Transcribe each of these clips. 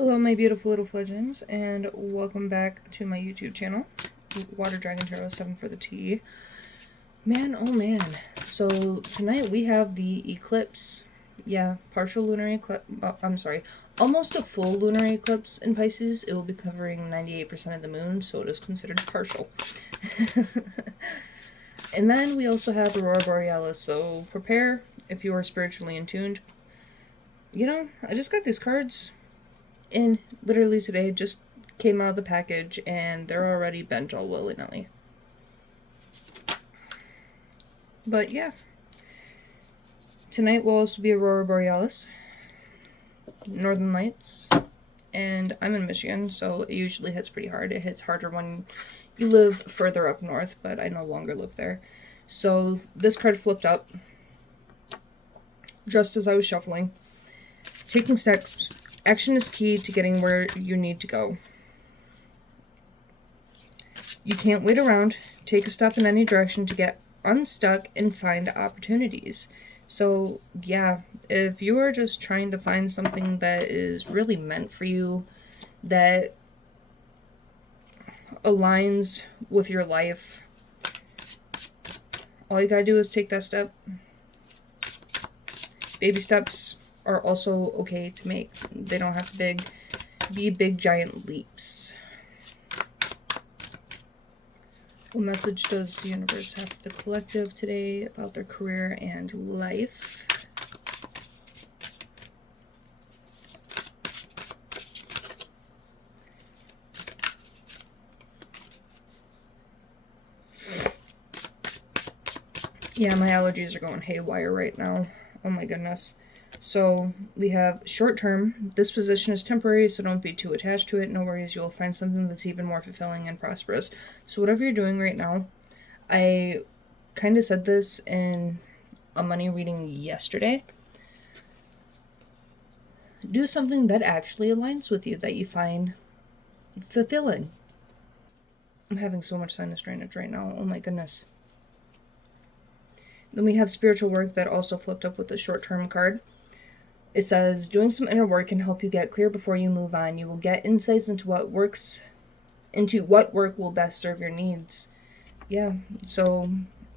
Hello my beautiful little fledglings, and welcome back to my YouTube channel, Water Dragon Tarot 7 for the T. Man, oh man, so tonight we have the eclipse. Yeah, partial lunar eclipse, almost a full lunar eclipse in Pisces. It will be covering 98% of the moon, so it is considered partial. And then we also have Aurora Borealis, so prepare if you are spiritually in tuned. You know, I just got these cards in literally today, just came out of the package, and they're already bent all willy-nilly. But yeah, tonight will also be Aurora Borealis, Northern Lights, and I'm in Michigan, so it usually hits pretty hard. It hits harder when you live further up north, but I no longer live there. So this card flipped up just as I was shuffling. Taking steps. Action is key to getting where you need to go. You can't wait around. Take a step in any direction to get unstuck and find opportunities. So yeah, if you are just trying to find something that is really meant for you, that aligns with your life, all you gotta do is take that step. Baby steps are also okay to make. They don't have to be big giant leaps. What message does the universe have for the collective today about their career and life? Yeah, my allergies are going haywire right now. Oh my goodness. So we have short term. This position is temporary, so don't be too attached to it. No worries, you'll find something that's even more fulfilling and prosperous. So whatever you're doing right now, I kind of said this in a money reading yesterday. Do something that actually aligns with you, that you find fulfilling. I'm having so much sinus drainage right now. Oh my goodness. Then we have spiritual work that also flipped up with the short-term card. It says, doing some inner work can help you get clear before you move on. You will get insights into what work will best serve your needs. Yeah, so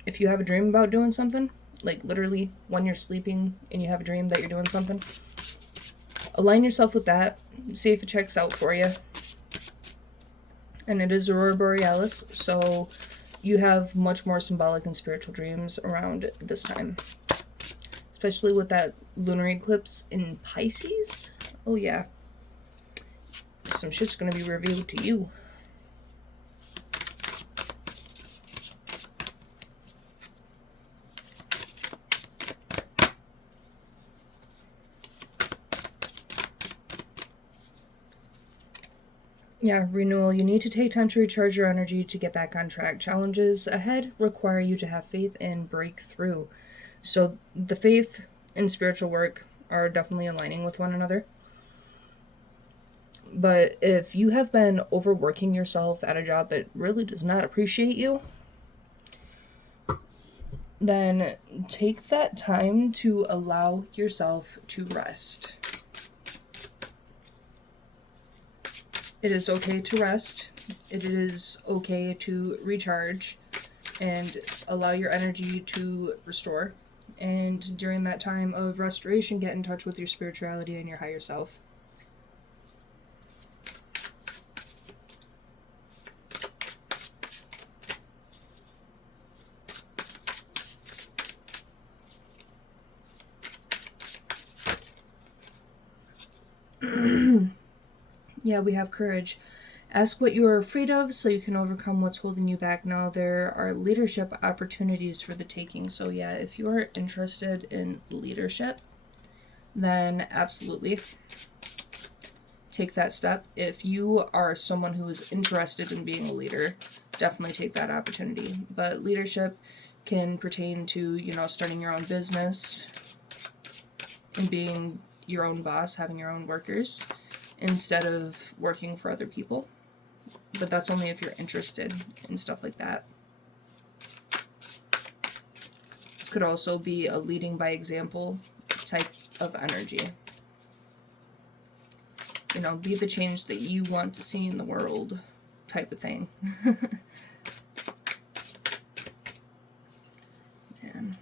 if you have a dream about doing something, like literally when you're sleeping and you have a dream that you're doing something, align yourself with that. See if it checks out for you. And it is Aurora Borealis, so you have much more symbolic and spiritual dreams around this time. Especially with that lunar eclipse in Pisces. Oh yeah. Some shit's gonna be revealed to you. Yeah, renewal. You need to take time to recharge your energy to get back on track. Challenges ahead require you to have faith and break through. So the faith and spiritual work are definitely aligning with one another. But if you have been overworking yourself at a job that really does not appreciate you, then take that time to allow yourself to rest. It is okay to rest. It is okay to recharge and allow your energy to restore. And during that time of restoration, get in touch with your spirituality and your higher self. Yeah, we have courage. Ask what you are afraid of so you can overcome what's holding you back. Now, there are leadership opportunities for the taking. So yeah, if you are interested in leadership, then absolutely take that step. If you are someone who is interested in being a leader, definitely take that opportunity. But leadership can pertain to, starting your own business and being your own boss, having your own workers, instead of working for other people. But that's only if you're interested in stuff like that. This could also be a leading by example type of energy. be the change that you want to see in the world type of thing. Man.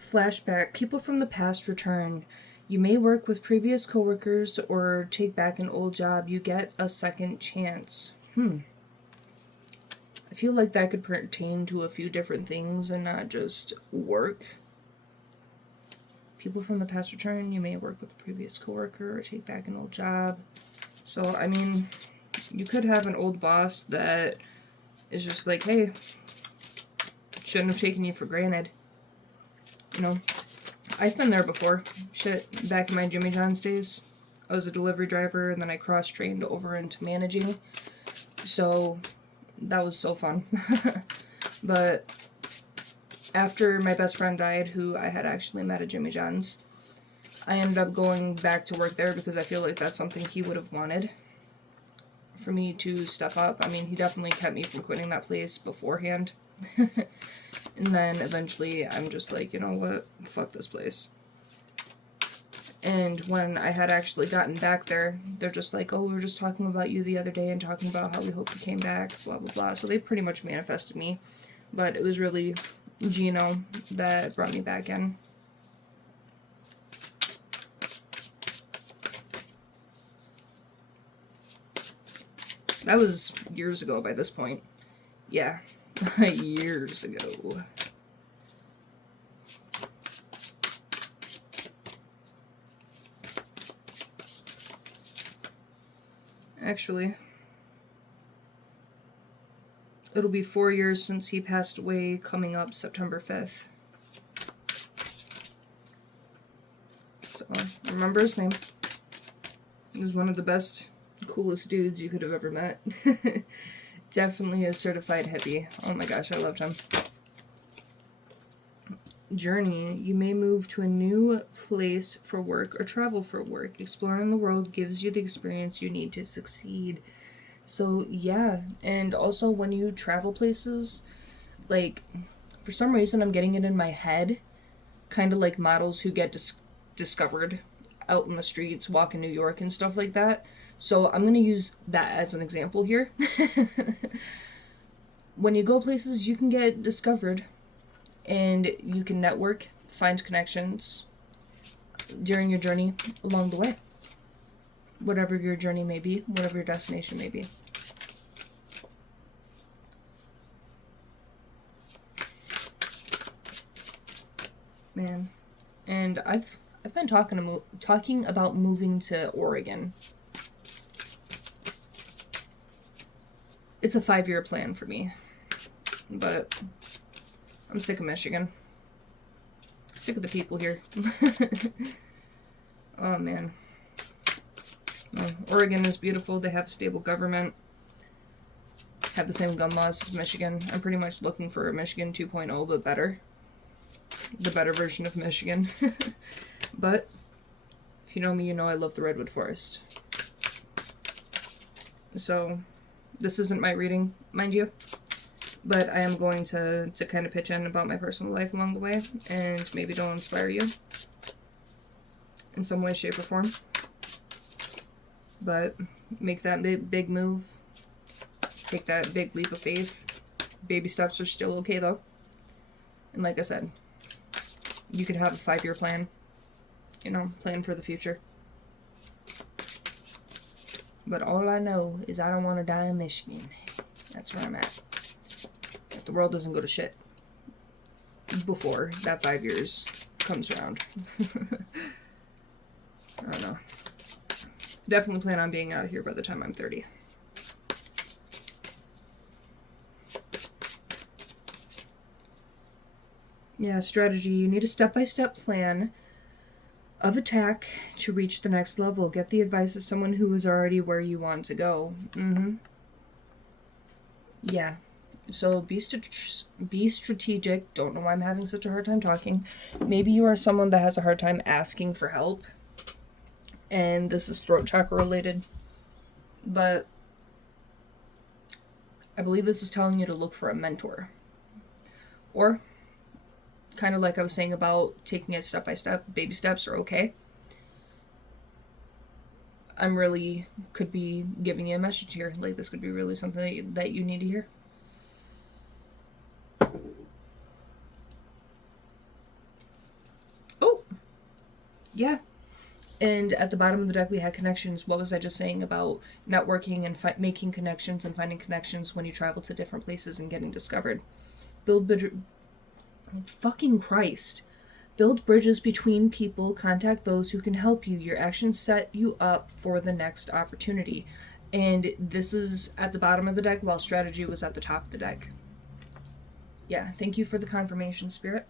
Flashback. People from the past return. You may work with previous coworkers or take back an old job. You get a second chance. I feel like that could pertain to a few different things and not just work. People from the past return. You may work with a previous coworker or take back an old job. So, I mean, you could have an old boss that is just like, hey, shouldn't have taken you for granted. I've been there before. Shit, back in my Jimmy John's days, I was a delivery driver, and then I cross-trained over into managing. So, that was so fun. But after my best friend died, who I had actually met at Jimmy John's, I ended up going back to work there because I feel like that's something he would have wanted for me to step up. I mean, he definitely kept me from quitting that place beforehand. And then eventually I'm just like, you know what, fuck this place. And when I had actually gotten back there, they're just like, oh, we were just talking about you the other day and talking about how we hope you came back, blah, blah, blah. So they pretty much manifested me. But it was really Gino that brought me back in. That was years ago by this point. Yeah. Years ago. Actually, it'll be 4 years since he passed away, coming up September 5th. So, remember his name. He was one of the best, coolest dudes you could have ever met. Definitely a certified hippie. Oh my gosh, I loved him. Journey. You may move to a new place for work or travel for work. Exploring the world gives you the experience you need to succeed. So, yeah. And also, when you travel places, like, for some reason, I'm getting it in my head, kind of like models who get discovered out in the streets, walk in New York and stuff like that. So I'm going to use that as an example here. When you go places, you can get discovered and you can network, find connections during your journey along the way. Whatever your journey may be, whatever your destination may be. Man. And I've been talking about moving to Oregon. It's a 5-year plan for me, but I'm sick of Michigan. Sick of the people here. Oh, man. Oregon is beautiful. They have a stable government. Have the same gun laws as Michigan. I'm pretty much looking for a Michigan 2.0, but better. The better version of Michigan. But, if you know me, you know I love the Redwood Forest. So, this isn't my reading, mind you, but I am going to kind of pitch in about my personal life along the way, and maybe it'll inspire you in some way, shape, or form. But make that big move, take that big leap of faith. Baby steps are still okay, though. And like I said, you could have a 5-year plan, plan for the future. But all I know is I don't want to die in Michigan. That's where I'm at. If the world doesn't go to shit before that 5 years comes around. I don't know. Definitely plan on being out of here by the time I'm 30. Yeah, strategy. You need a step-by-step plan of attack to reach the next level. Get the advice of someone who is already where you want to go. Yeah. So be strategic. Don't know why I'm having such a hard time talking. Maybe you are someone that has a hard time asking for help. and this is throat chakra related, but I believe this is telling you to look for a mentor. Or, kind of like I was saying about taking it step by step, baby steps are okay. I'm really could be giving you a message here. Like, this could be really something that you need to hear. Oh, yeah. And at the bottom of the deck, we had connections. What was I just saying about networking and making connections and finding connections when you travel to different places and getting discovered? Fucking Christ. Build bridges between people, contact those who can help you. Your actions set you up for the next opportunity. And this is at the bottom of the deck, while strategy was at the top of the deck. Yeah, thank you for the confirmation, Spirit.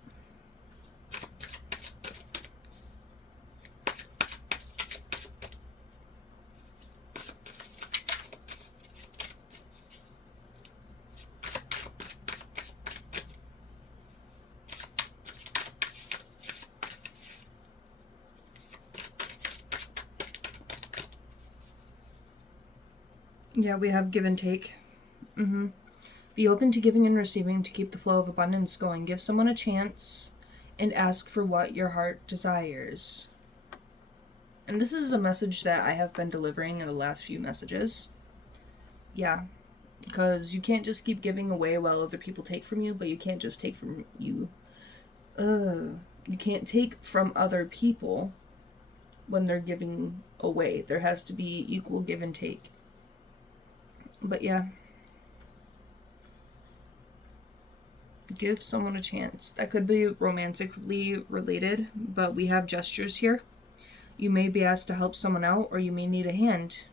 Yeah, we have give and take. Be open to giving and receiving to keep the flow of abundance going. Give someone a chance and ask for what your heart desires. And this is a message that I have been delivering in the last few messages. Yeah, because you can't just keep giving away while other people take from you, but you can't just take from you. You can't take from other people when they're giving away. There has to be equal give and take. But yeah. Give someone a chance. That could be romantically related, but we have gestures here. You may be asked to help someone out, or you may need a hand.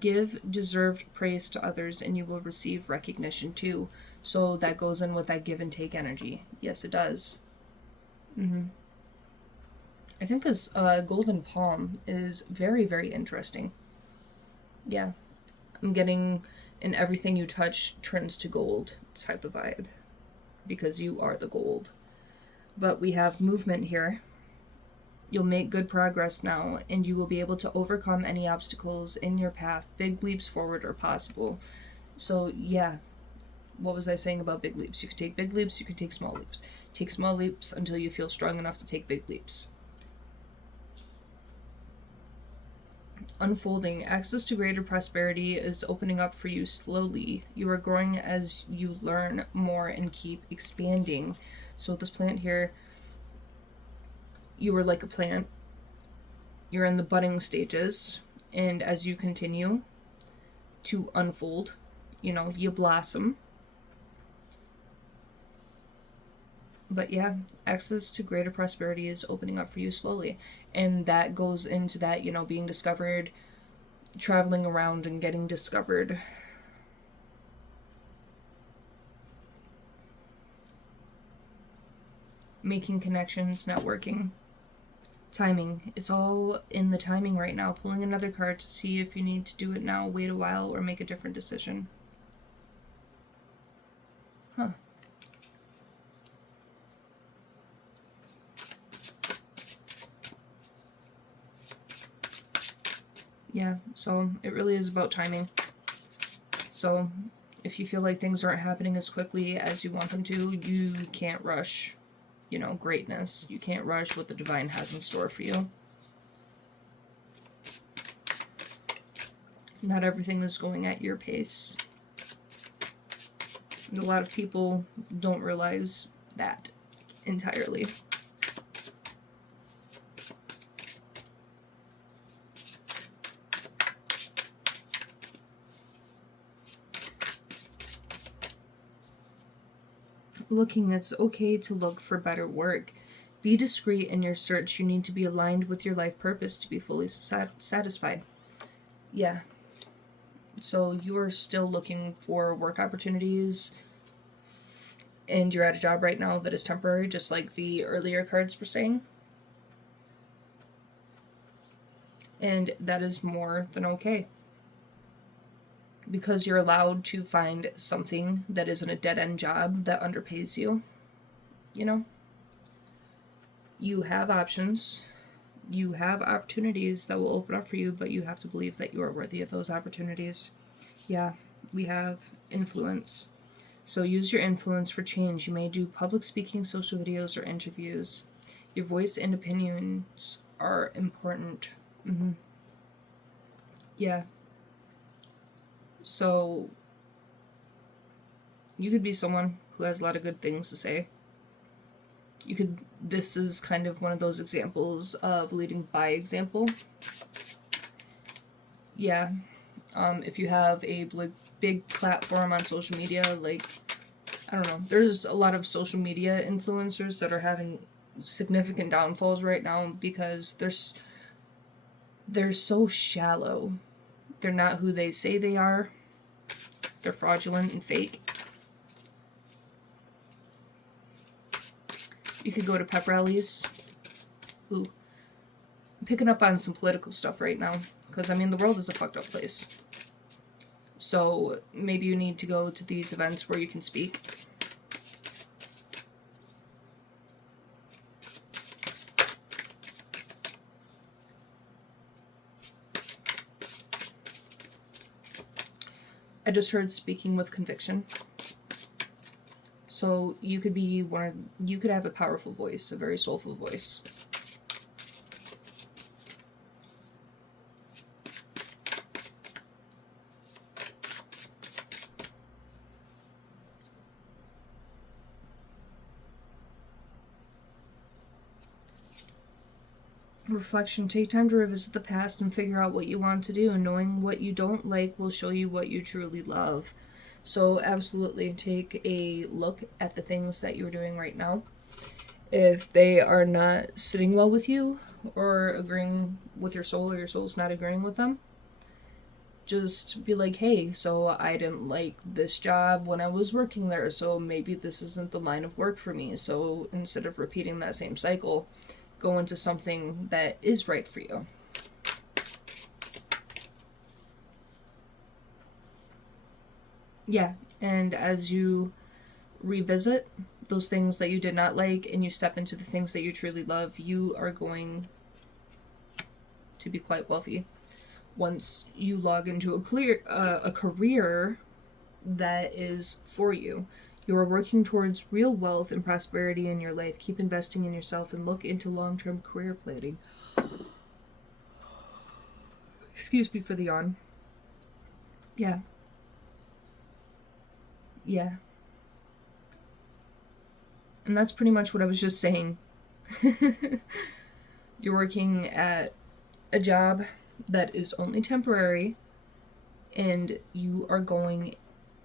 Give deserved praise to others, and you will receive recognition too. So that goes in with that give and take energy. Yes, it does. I think this golden palm is very, very interesting. Yeah. I'm getting an everything you touch turns to gold type of vibe, because you are the gold. But we have movement here. You'll make good progress now, and you will be able to overcome any obstacles in your path. Big leaps forward are possible. So, yeah. What was I saying about big leaps? You could take big leaps, you could take small leaps. Take small leaps until you feel strong enough to take big leaps. Unfolding. Access to greater prosperity is opening up for you slowly. You are growing as you learn more and keep expanding. So with this plant here, you are like a plant. You're in the budding stages, and as you continue to unfold, you blossom. But yeah, access to greater prosperity is opening up for you slowly. And that goes into that, being discovered, traveling around and getting discovered. Making connections, networking. Timing. It's all in the timing right now. Pulling another card to see if you need to do it now, wait a while, or make a different decision. Huh. Yeah, so it really is about timing. So if you feel like things aren't happening as quickly as you want them to, you can't rush, greatness. You can't rush what the divine has in store for you. Not everything is going at your pace. And a lot of people don't realize that entirely. Looking, it's okay to look for better work. Be discreet in your search. You need to be aligned with your life purpose to be fully satisfied. Yeah. So you're still looking for work opportunities, and you're at a job right now that is temporary, just like the earlier cards were saying. And that is more than okay. Because you're allowed to find something that isn't a dead-end job that underpays you. You have options. You have opportunities that will open up for you, but you have to believe that you are worthy of those opportunities. Yeah, we have influence. So use your influence for change. You may do public speaking, social videos, or interviews. Your voice and opinions are important. Yeah. So you could be someone who has a lot of good things to say. This is kind of one of those examples of leading by example. Yeah. If you have a big platform on social media, like, I don't know, there's a lot of social media influencers that are having significant downfalls right now because they're so shallow. They're not who they say they are. They're fraudulent and fake. You could go to pep rallies. Ooh. I'm picking up on some political stuff right now. Because, I mean, the world is a fucked up place. So, maybe you need to go to these events where you can speak. I just heard speaking with conviction. So you could be you could have a powerful voice, a very soulful voice. Reflection. Take time to revisit the past and figure out what you want to do. Knowing what you don't like will show you what you truly love. So absolutely take a look at the things that you're doing right now. If they are not sitting well with you or agreeing with your soul, or your soul's not agreeing with them, just be like, hey, so I didn't like this job when I was working there, so maybe this isn't the line of work for me. So instead of repeating that same cycle, go into something that is right for you. Yeah, and as you revisit those things that you did not like and you step into the things that you truly love, you are going to be quite wealthy. Once you log into a career that is for you, you are working towards real wealth and prosperity in your life. Keep investing in yourself and look into long-term career planning. Excuse me for the yawn. Yeah. Yeah. And that's pretty much what I was just saying. You're working at a job that is only temporary, and you are going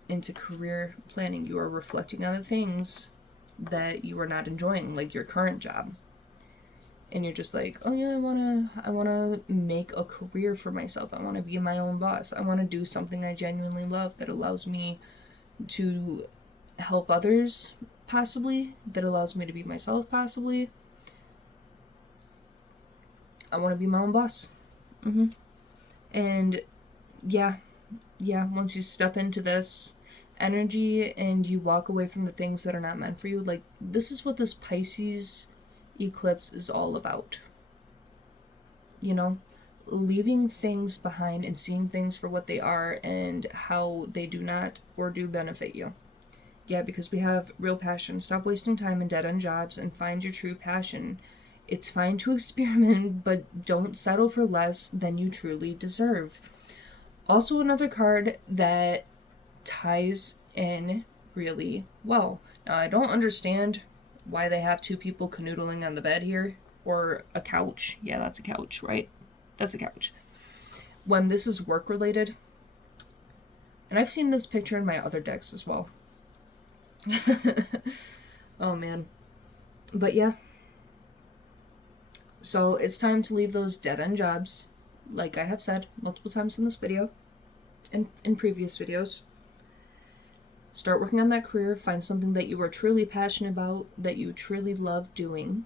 into career planning. You are reflecting on the things that you are not enjoying, like your current job. And you're just like, oh yeah, I wanna make a career for myself. I wanna be my own boss. I wanna do something I genuinely love that allows me to help others, possibly, that allows me to be myself, possibly. I wanna be my own boss. And yeah, once you step into this energy and you walk away from the things that are not meant for you, like, this is what this Pisces eclipse is all about. You know, leaving things behind and seeing things for what they are and how they do not or do benefit you. Yeah, because we have real passion. Stop wasting time in dead-end jobs and find your true passion. It's fine to experiment, but don't settle for less than you truly deserve. Also, another card that ties in really well. Now, I don't understand why they have two people canoodling on the bed here, or a couch. Yeah, that's a couch, right? That's a couch. When this is work related, and I've seen this picture in my other decks as well. Oh man. But yeah. So it's time to leave those dead-end jobs, like I have said multiple times in this video and in previous videos. Start working on that career. Find something that you are truly passionate about, that you truly love doing.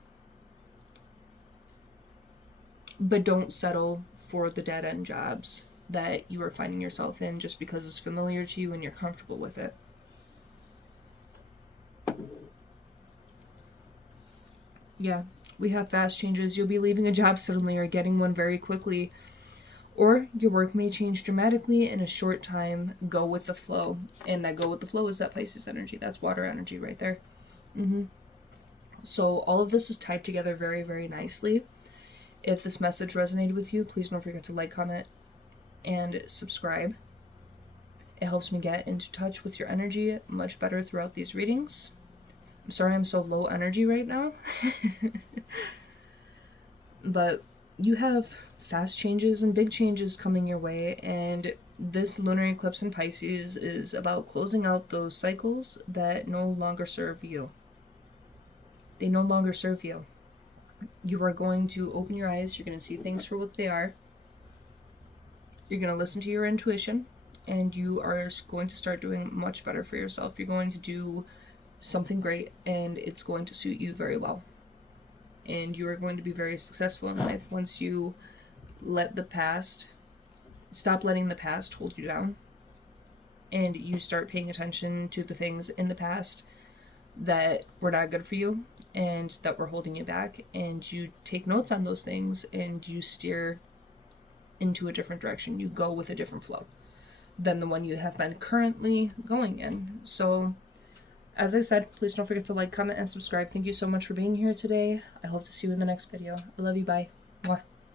But don't settle for the dead-end jobs that you are finding yourself in just because it's familiar to you and you're comfortable with it. Yeah. We have fast changes. You'll be leaving a job suddenly or getting one very quickly. Or your work may change dramatically in a short time. Go with the flow. And that go with the flow is that Pisces energy. That's water energy right there. So all of this is tied together very, very nicely. If this message resonated with you, please don't forget to like, comment, and subscribe. It helps me get into touch with your energy much better throughout these readings. I'm sorry I'm so low energy right now. But you have fast changes and big changes coming your way, and this lunar eclipse in Pisces is about closing out those cycles that no longer serve you. They no longer serve you. You are going to open your eyes. You're going to see things for what they are. You're going to listen to your intuition, and you are going to start doing much better for yourself. You're going to do something great, and it's going to suit you very well. And you are going to be very successful in life once you stop letting the past hold you down, and you start paying attention to the things in the past that were not good for you and that were holding you back, and you take notes on those things and you steer into a different direction. You go with a different flow than the one you have been currently going in. So as I said, please don't forget to like, comment, and subscribe. Thank you so much for being here today. I hope to see you in the next video. I love you. Bye. Mwah.